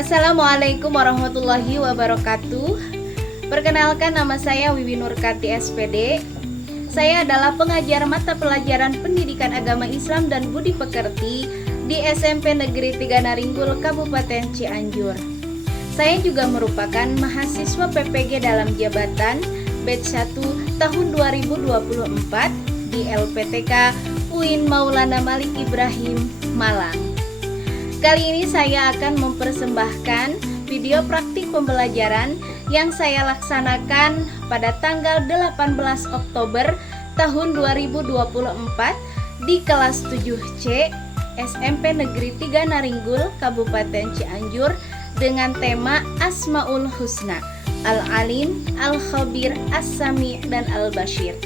Assalamualaikum warahmatullahi wabarakatuh. Perkenalkan, nama saya Wiwi Nurkati SPD. Saya adalah pengajar mata pelajaran Pendidikan Agama Islam dan Budi Pekerti di SMP Negeri 3 Naringgul, Kabupaten Cianjur. Saya juga merupakan mahasiswa PPG dalam jabatan batch 1 tahun 2024 di LPTK UIN Maulana Malik Ibrahim, Malang. Kali ini saya akan mempersembahkan video praktik pembelajaran yang saya laksanakan pada tanggal 18 Oktober tahun 2024 di kelas 7C SMP Negeri 3 Naringgul, Kabupaten Cianjur dengan tema Asmaul Husna, Al-Alim, Al-Khabir, As-Sami, dan Al-Bashir.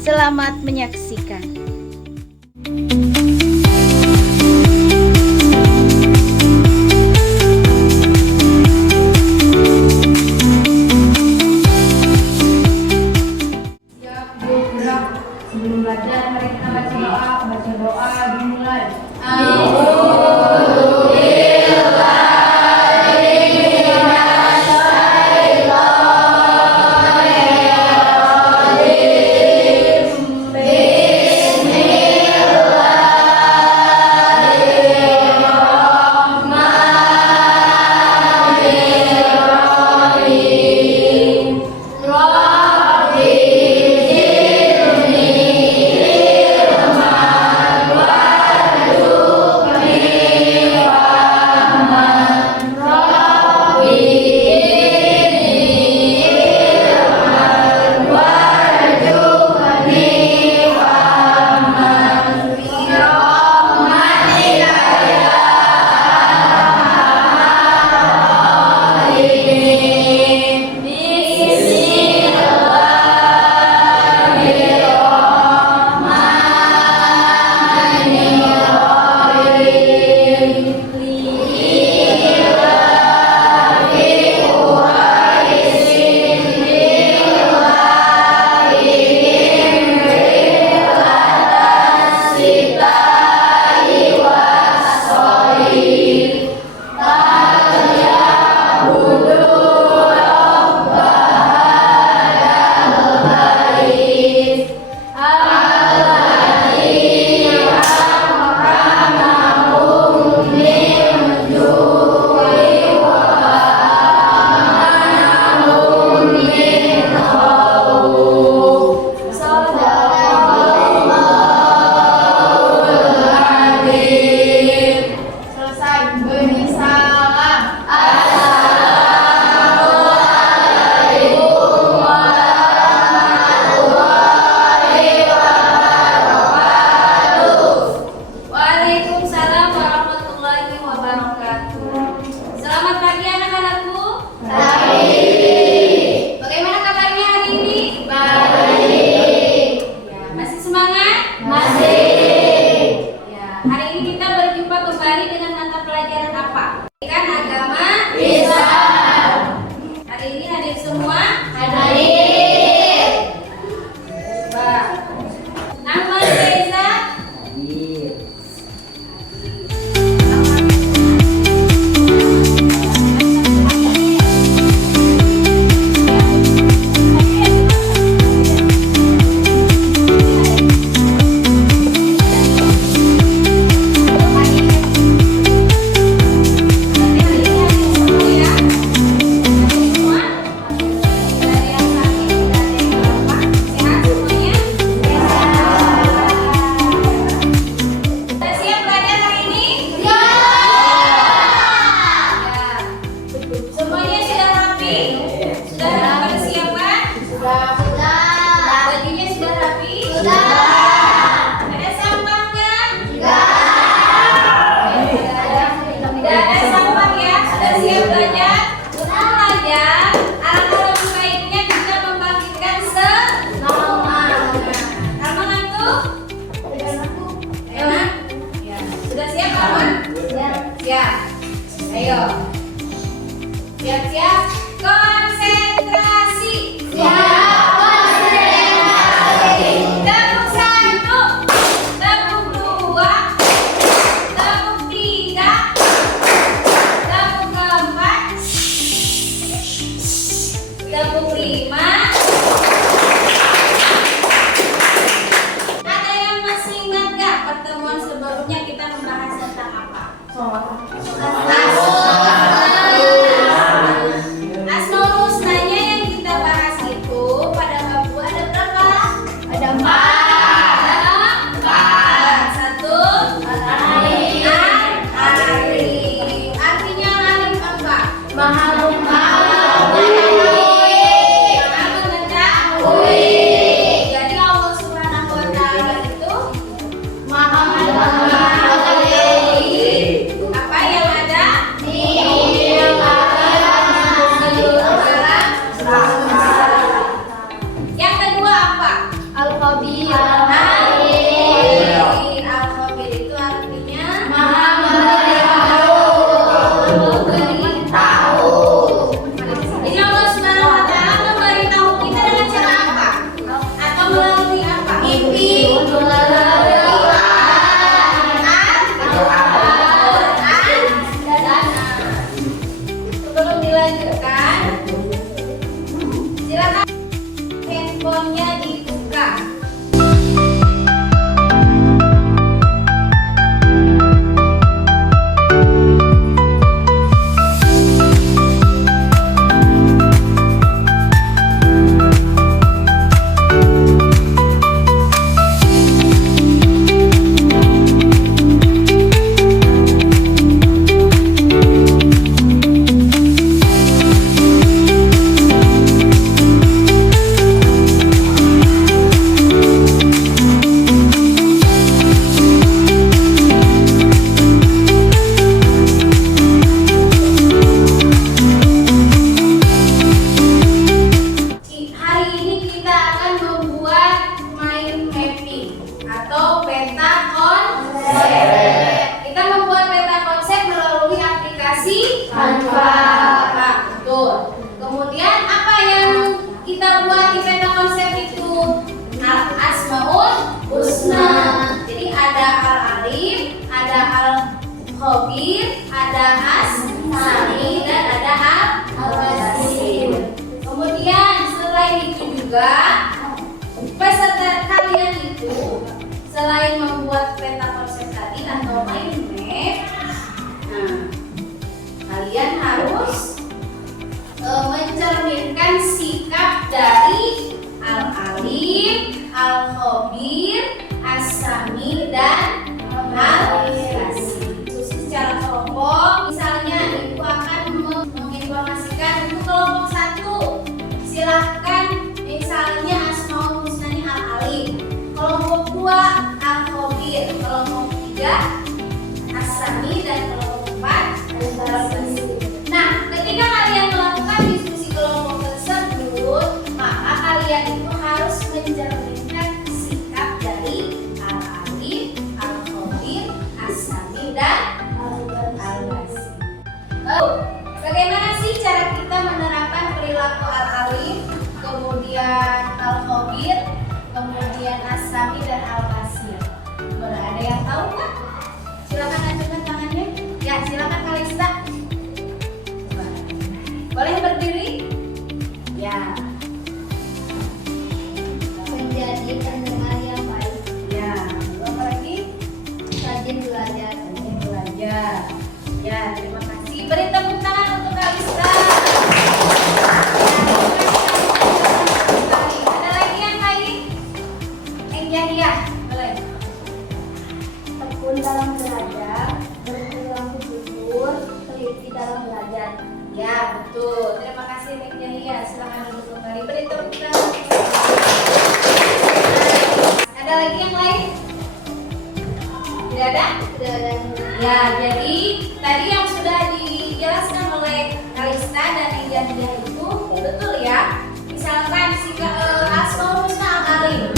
Selamat menyaksikan. Sebelum belajar, mari kita baca doa dimulai. 5. Ada yang masih ingat gak pertemuan sebelumnya kita membahas tentang apa? Asmaul Husnanya yang kita bahas itu pada bab 2 ada berapa? Ada 4. Satu, alim. Artinya alim apa? Maha mengetahui. Jadi Allah Subhanahu wa Ta'ala itu Maha apa yang ada di yang kedua apa? Al-Khabir. Al-Khabir itu artinya Maha jadi Allah Subhanahu wa Ta'ala memberitahu kita dengan cara apa? Atau melalui apa? Mimpi. Sebelum dilanjutkan, silakan handphonenya dibuka. Hari ini kita akan membuat main mapping atau peta konsep. Kita membuat peta konsep melalui aplikasi Canva. Nah, betul. Kemudian apa yang kita buat di peta konsep itu? Asmaul Husna. Jadi ada Al-Alim, ada Al-Khabir, ada As-Sami, dan ada Al-Basir. Kemudian selain itu juga peserta kalian itu selain membuat peta konsep tadi atau mind map, nah kalian harus mencerminkan sikap dari Al-Alim, Al-Khabir, As-Sami, dan Al-Basir. Khusus secara kelompok, misalnya ibu akan menginformasikan untuk kelompok 1 silahkan misalnya Asmaul Husnanya Al-Alim, kelompok 2 Al-Khabir, kelompok 3 As-Sami, dan kelompok 4 Al-Basir. Nah, ketika kalian melakukan diskusi kelompok tersebut, maka kalian itu harus mencerminkan sikap dari Al-Alim, Al-Khabir, As-Sami, dan Al-Basir. Bagaimana sih cara kita menerapkan perilaku Al-Alim, kemudian Al-Khabir, kemudian As-Sami, dan Al-Basir? Ada yang tahu nggak? Silakan acungkan tangannya. Ya, silakan Kalista. Boleh berdiri? Ya. Menjadi pendengar yang baik. Ya. Apa lagi? Rajin belajar. Rajin belajar. Ya, terima kasih. Beri tepuk tangan untuk Kalista. Ada lagi yang lain? Yahya, boleh. Tekun dalam belajar, berperilaku jujur, teliti dalam belajar. Ya, betul. Terima kasih Nek Yahya. Silakan duduk kembali. Beri tepuk tangan. Ada lagi yang lain? Tidak ada? Tidak ada. Ya, jadi tadi yang sudah dijelaskan oleh Kalista dan Yahya itu betul ya. Misalkan Asmaul Husna Al-Alim.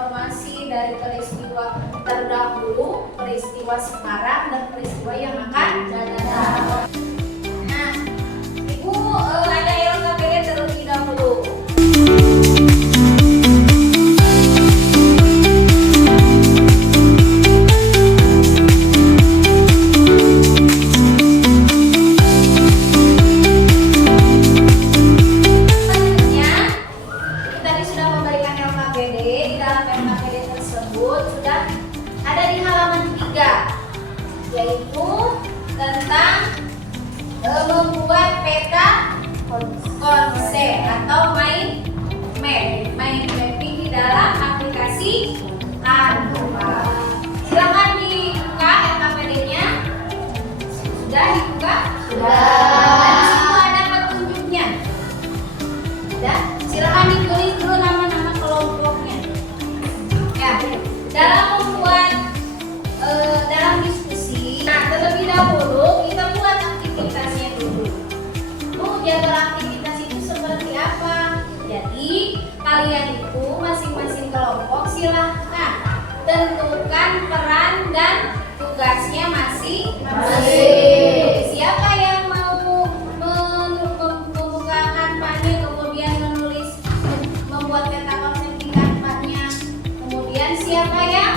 informasi dari peristiwa terdahulu, peristiwa sekarang, dan peristiwa yang akan datang. Nah, Ibu ada LKPD terlebih dahulu. Yaitu tentang membuat peta konsep atau mind mapping di dalam aplikasi Canva. Silakan dibuka LKPD-nya. Sudah dibuka? Sudah. Dan di situ ada petunjuknya. Sudah. Silakan ditulis dulu nama-nama kelompoknya. Ya, dalam membuat dalam diskusi. Nah, terlebih dahulu kita buat aktivitasnya dulu. Jadwal aktivitas itu seperti apa? Jadi kalian itu masing-masing kelompok silahkan tentukan peran dan tugasnya masing-masing. Siapa yang mau membuka kanvanya, kemudian membuat peta konsep di kanvanya. Kemudian siapa yang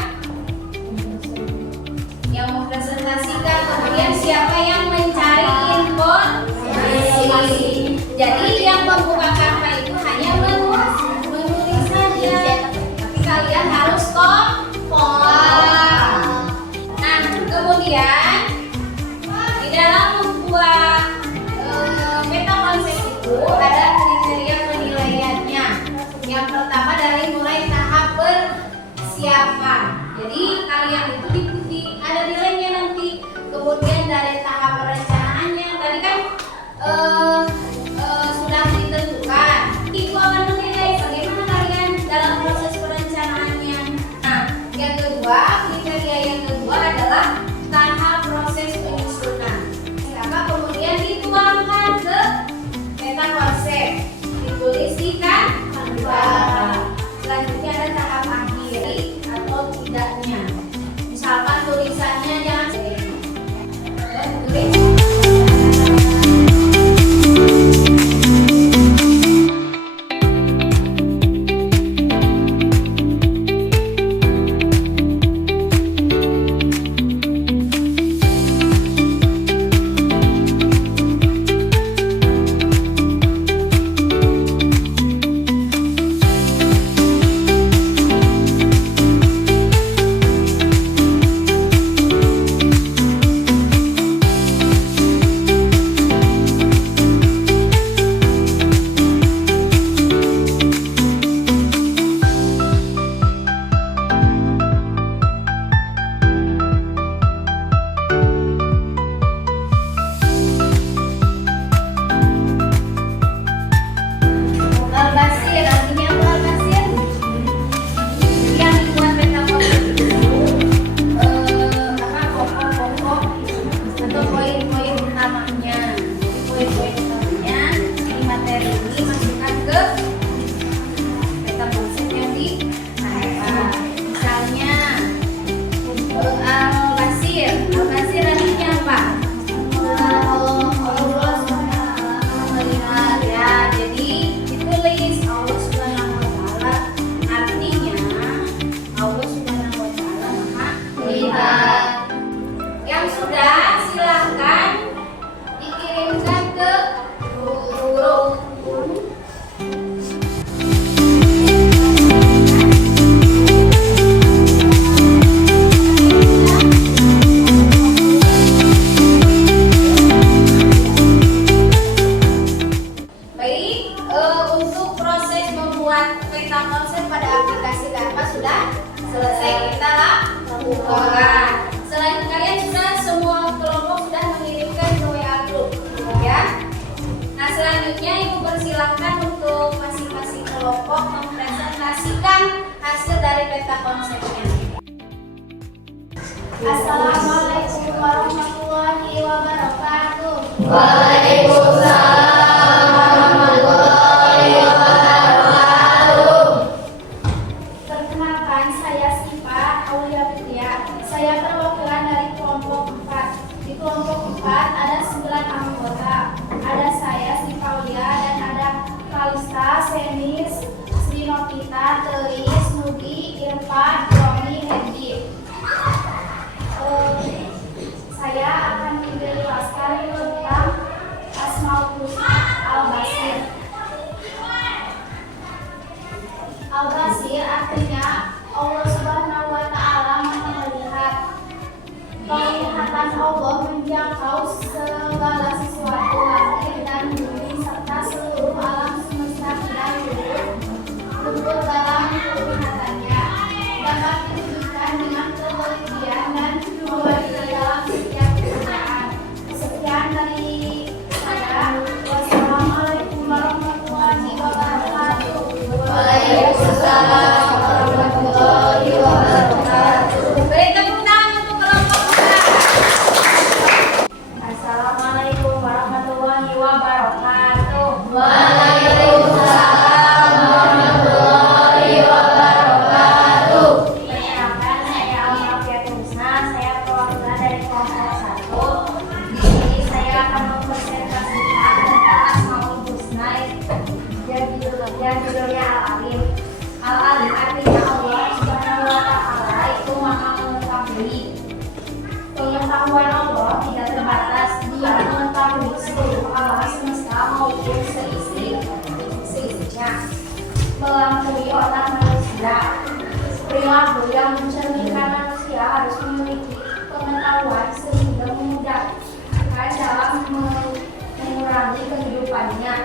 mempresentasikan, kemudian siapa yang mencari informasi. Jadi yang membuka Canva itu hanya menulis saja, tapi kalian harus kompak. Nah, kemudian di dalam membuat peta konsep itu ada kriteria penilaiannya. Yang pertama dari mulai tahap persiapan. Jadi kalian itu ada nilainya nanti. Kemudian dari tahap perencanaannya tadi kan sudah ditentukan. Itu akan menilai bagaimana kalian dalam proses perencanaannya. Nah, yang kedua, kriteria yang kedua adalah tahap proses penyusunan. Maka kemudian dituangkan ke peta konsep, ditulis di Canva. Selanjutnya ada tahap akhir atau tidaknya. Misalkan tulisannya jangan tulis. kelompok mempresentasikan hasil dari peta konsepnya. Assalamualaikum warahmatullahi wabarakatuh. Waalaikumsalam warahmatullahi wabarakatuh. Perkenalkan, saya Siva Aulia Putria. Saya perwakilan dari kelompok 4. Di kelompok 4 ada 9 anggota. Ada saya, Siva Aulia, dan ada Kalista, Senis, Sri Novita, Telis, Nudi, Irfan, Roni, Hedi. Saya akan menjelaskan tentang Asmaul Husna Al-Basir. Al-Basir artinya Allah Subhanahu wa Ta'ala Maha Melihat. Penglihatan Allah menjangkau segala sesuatu langit dan bumi serta seluruh alam semesta dan lembut dalam penglihatannya. Dapat dibuktikan dengan ketelitian dan membagi dalam setiap pekerjaan. Sekian dari saya. Wassalamualaikum warahmatullahi wabarakatuh. Waalaikumsalam warahmatullahi wabarakatuh. Beri tepuk tangan untuk kelompok kita. Assalamualaikum warahmatullahi wabarakatuh. Waalaikumsalam warahmatullahi wabarakatuh. Perkenalkan, saya Al-Mafiat Husna. Saya perwakilan dari kelompok 1. Di sini saya akan mempresentasikan tentang Asmaul Husna yang judulnya Al-Alim. Al-Alim artinya Allah Subhanahu wa Ta'ala itu Maha Mengetahui. Pengetahuan Allah tidak terbatas. Dia mengetahui seluruh alam semesta maupun seisinya, melampaui otak manusia. Perilaku yang mencerminkan manusia harus memiliki pengetahuan sehingga memudahkan dalam mengurangi kehidupannya.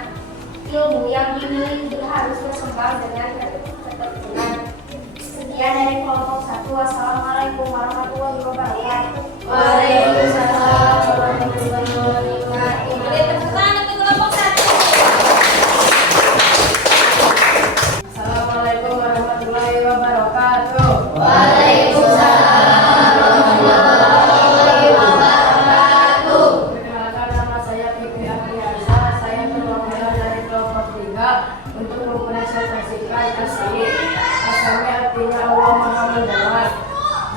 Ilmu yang dimiliki harus berkembang dengan ketertuturan. Sekian dari kelompok 1. Wassalamualaikum warahmatullahi wabarakatuh. Waalaikumsalam warahmatullahi wabarakatuh. Beri tepuk tangan untuk kelompok 1. Assalamualaikum warahmatullahi wabarakatuh. Waalaikumsalam warahmatullahi wabarakatuh. Perkenalkan, nama saya Fikri Afriansa. Saya perwakilan dari kelompok 3 untuk mempresentasikan Asmi. Asmi artinya Allah Maha Mendengar.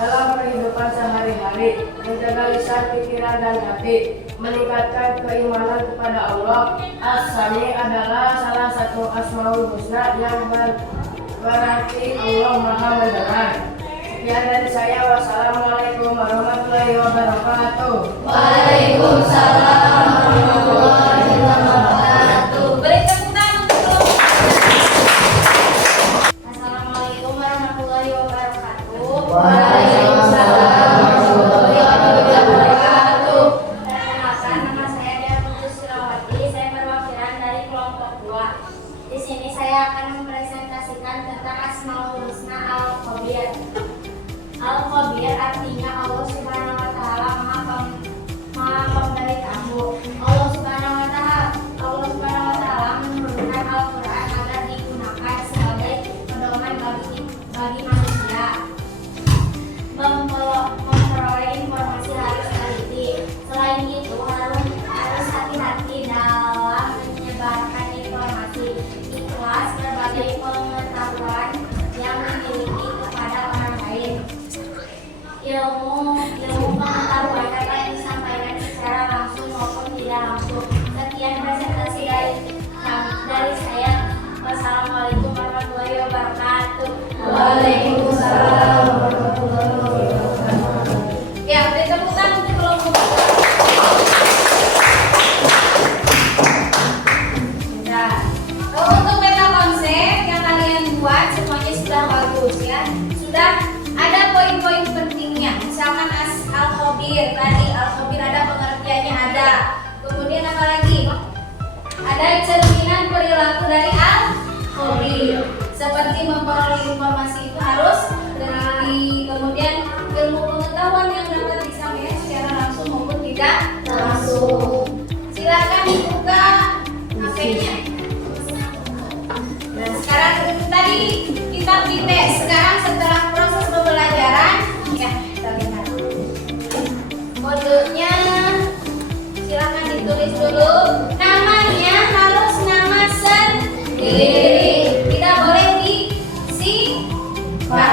Dalam kehidupan sehari-hari, menjaga lisan, pikiran, dan hati, meningkatkan keimanan kepada Allah. As-Sami adalah salah satu Asmaul Husna yang berarti Allah Maha Mendengar. Sekian dari saya. Wassalamualaikum warahmatullahi wabarakatuh. Waalaikumsalam warahmatullahi wabarakatuh. Beri tepuk tangan untuk kelompok 1. Assalamualaikum warahmatullahi wabarakatuh. Waalaikumsalam warahmatullahi wabarakatuh. Perkenalkan, nama saya Dia Putri Silawati. Saya perwakilan dari kelompok 2. Di sini saya akan mempresentasikan tentang Asmaul Husna Al-Khabir. Al-Khabir artinya Allah Subhanahu wa Ta'ala Maha Pemberitahu. Allah Subhanahu wa Ta'ala menurunkan Al-Quran agar digunakan sebagai pedoman bagi manusia. Memperoleh informasi harus teliti. Selain itu harus hati-hati dalam menyebarkan informasi. Ikhlas berbagai pengetahuan yang dimiliki kepada orang lain. Ilmu pengetahuan dapat disampaikan secara langsung maupun tidak langsung. Sekian presentasi dari saya. Wassalamualaikum warahmatullahi wabarakatuh. Waalaikumsalam warahmatullahi wabarakatuh. Ya, beri tepuk tangan untuk kelompok. Nah, untuk peta konsep yang kalian buat semuanya sudah bagus ya. Sudah ada poin-poin pentingnya. Misalkan Al-Khabir tadi, Al-Khabir ada pengertiannya ada. Kemudian apa lagi? Ada cerminan perilaku dari Al-Khabir. Seperti memperoleh informasi itu harus teliti. Kemudian ilmu pengetahuan yang dapat disampaikan secara langsung maupun tidak langsung. Silakan dibuka HP-nya. Dan sekarang tadi kita dites. Sekarang setelah proses pembelajaran, ya kita lihat kodenya. Silakan ditulis dulu. Namanya harus nama sendiri. Tidak boleh disingkat.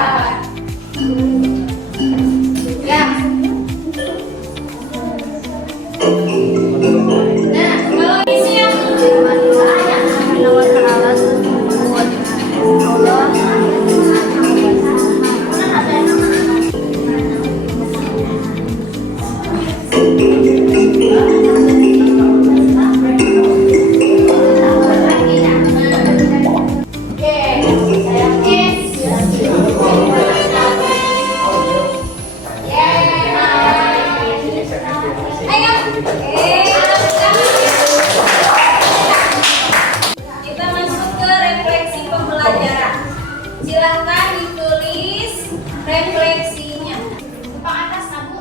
refleksinya. Depan atas Nabu.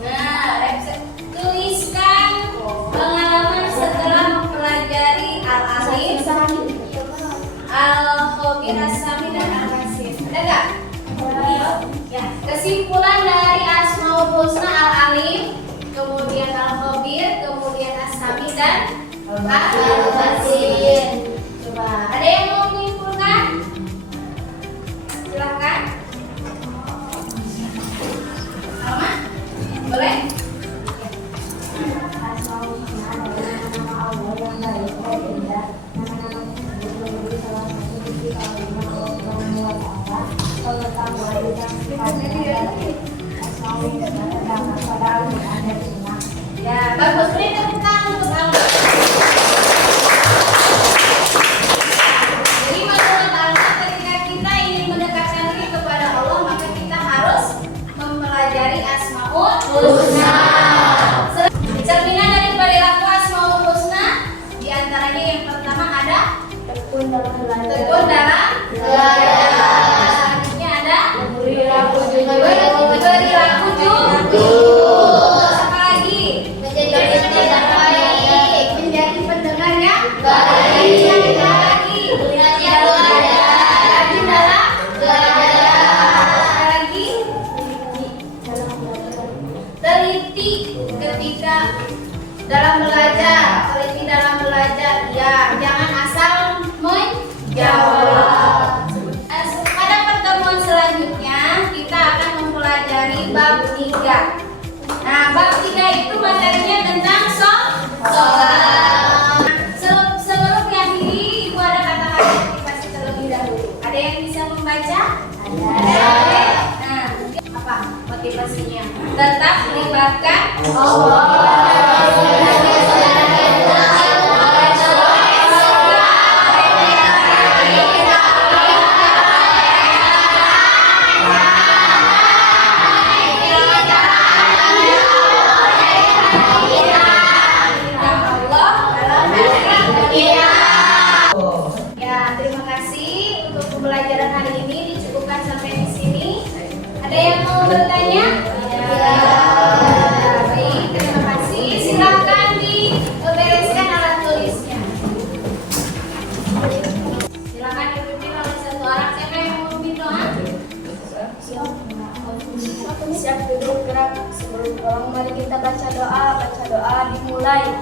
Nah, tuliskan pengalaman setelah mempelajari Al-Alif, Al-Khabir, As-Sami, dan Al-Basir. Ada nggak? Ya. Kesimpulan dari Asmaul Husna Al-Alif, kemudian Al-Khabir, kemudian As-Sami, dan Al-Basir. Coba, ada yang mau menyimpulkan? Silakan. Alma, boleh? Ya, bagus. Beri tepuk tangan untuk Alma. Jadi menurut Alma, ketika kita ingin mendekatkan diri kepada Allah, maka kita harus mempelajari Asmaul Husna. Cerminan dari perilaku Asmaul Husna, di antaranya yang pertama ada tekun dalam belajar. Selanjutnya ada berperilaku jujur. Apa lagi? Menjadi pendengar baik. Menjadi pendengar yang baik. Yang lagi rajin dalam belajar. Lagi teliti ketika dalam belajar. Teliti dalam belajar. Ya, jangan asal menjawab. Pada pertemuan selanjutnya kita akan mempelajari bab 3. Nah, bab 3 itu materinya tentang sholat. Sebelum diakhiri, Ibu ada kata-kata motivasi terlebih dahulu. Ada yang bisa membaca? Ada. Nah, apa motivasinya? Tetap melibatkan Allah. Ya, terima kasih untuk pembelajaran hari ini, dicukupkan sampai di sini. Ada yang mau bertanya? Ya. Baik, terima kasih. Silakan dibereskan alat tulisnya. Silakan dipimpin oleh satu orang. Siapa yang mau memimpin doa? Siap duduk gerak. Sebelum pulang mari kita baca doa. Baca doa dimulai.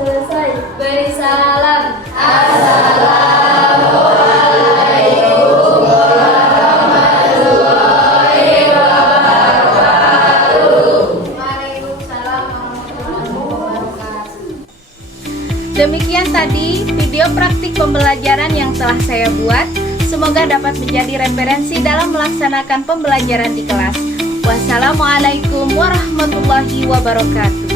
Selesai. Beri salam. Demikian tadi video praktik pembelajaran yang telah saya buat. Semoga dapat menjadi referensi dalam melaksanakan pembelajaran di kelas. Wassalamualaikum warahmatullahi wabarakatuh.